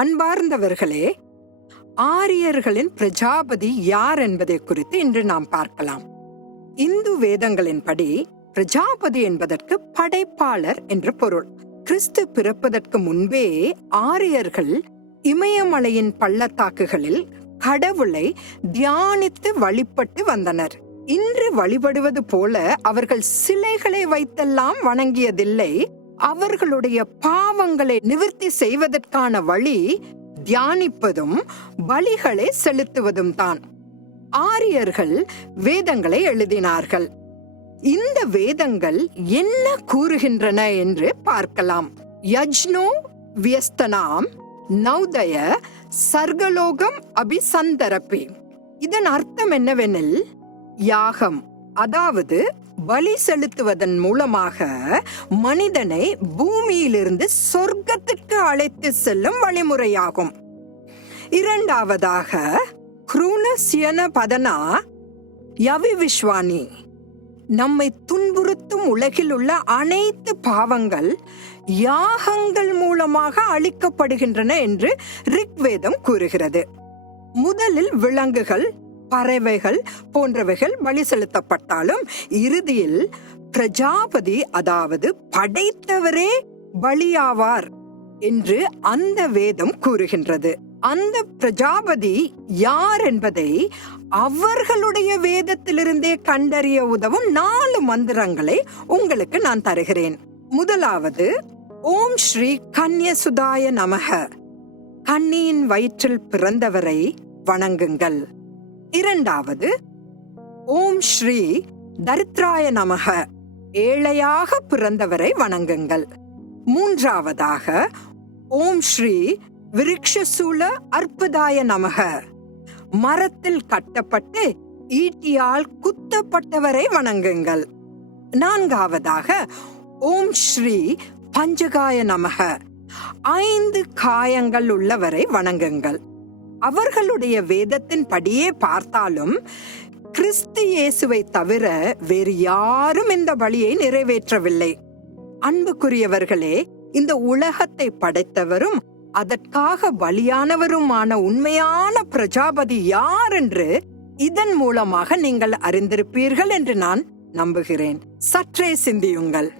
அன்பார்ந்தவர்களே ஆரியர்களின் பிரஜாபதி யார் என்பதை குறித்து இன்று நாம் பார்க்கலாம். இந்து வேதங்களின்படி பிரஜாபதி என்பதற்கு படைப்பாளர் என்று பொருள். கிறிஸ்து பிறப்பதற்கு முன்பே ஆரியர்கள் இமயமலையின் பள்ளத்தாக்குகளில் கடவுளை தியானித்து வழிபட்டு வந்தனர். இன்று வழிபடுவது போல அவர்கள் சிலைகளை வைத்தெல்லாம் வணங்கியதில்லை. அவர்களுடைய பாவங்களை நிவர்த்தி செய்வதற்கான வழி தியானிப்பதும் பலிகளை செலுத்துவதும் தான். ஆரியர்கள் வேதங்களை எழுதினார்கள். இந்த வேதங்கள் என்ன கூறுகின்றன என்று பார்க்கலாம். யஜ்னோ வியஸ்தனாம் நௌதய சர்கலோகம் அபிசந்தரப்பி. இதன் அர்த்தம் என்னவெனில் யாகம் அதாவது பலி செலுத்துவதன் மூலமாக மனிதனை பூமியிலிருந்து சொர்க்கத்துக்கு அழைத்து செல்லும் வழிமுறையாகும். இரண்டாவதாக குரூனசியன பதனா யவி விஸ்வானி நம்மை துன்புறுத்தும் உலகில் உள்ள அனைத்து பாவங்கள் யாகங்கள் மூலமாக அழிக்கப்படுகின்றன என்று ரிக்வேதம் கூறுகிறது. முதலில் விலங்குகள் பறவைகள் போன்றவைகள் பலி செலுத்தப்பட்டாலும் இறுதியில் பிரஜாபதி அதாவது படைத்தவரே பலியாவார் என்று அந்த வேதம் கூறுகின்றது. அந்த பிரஜாபதி யார் என்பதை அவர்களுடைய வேதத்திலிருந்தே கண்டறிய உதவும் நாலு மந்திரங்களை உங்களுக்கு நான் தருகிறேன். முதலாவது ஓம் ஸ்ரீ கன்யசுதாய நமக. கன்னியின் வயிற்றில் பிறந்தவரை வணங்குங்கள். இரண்டாவது ஓம் ஸ்ரீ தரித்ராய நமக ஏழையாக பிறந்தவரை வணங்குங்கள். மூன்றாவதாக ஓம் ஸ்ரீ விருக்ஷசூல அற்புதாய நமக மரத்தில் கட்டப்பட்டு ஈட்டியால் குத்தப்பட்டவரை வணங்குங்கள். நான்காவதாக ஓம் ஸ்ரீ பஞ்சகாய நமக ஐந்து காயங்கள் உள்ளவரை வணங்குங்கள். அவர்களுடைய வேதத்தின் படியே பார்த்தாலும் கிறிஸ்து இயேசுவை தவிர வேறு யாரும் இந்த வழியை நிறைவேற்றவில்லை. அன்புக்குரியவர்களே இந்த உலகத்தை படைத்தவரும் அதற்காக பலியானவருமான உண்மையான பிரஜாபதி யார் என்று இதன் மூலமாக நீங்கள் அறிந்திருப்பீர்கள் என்று நான் நம்புகிறேன். சற்றே சிந்தியுங்கள்.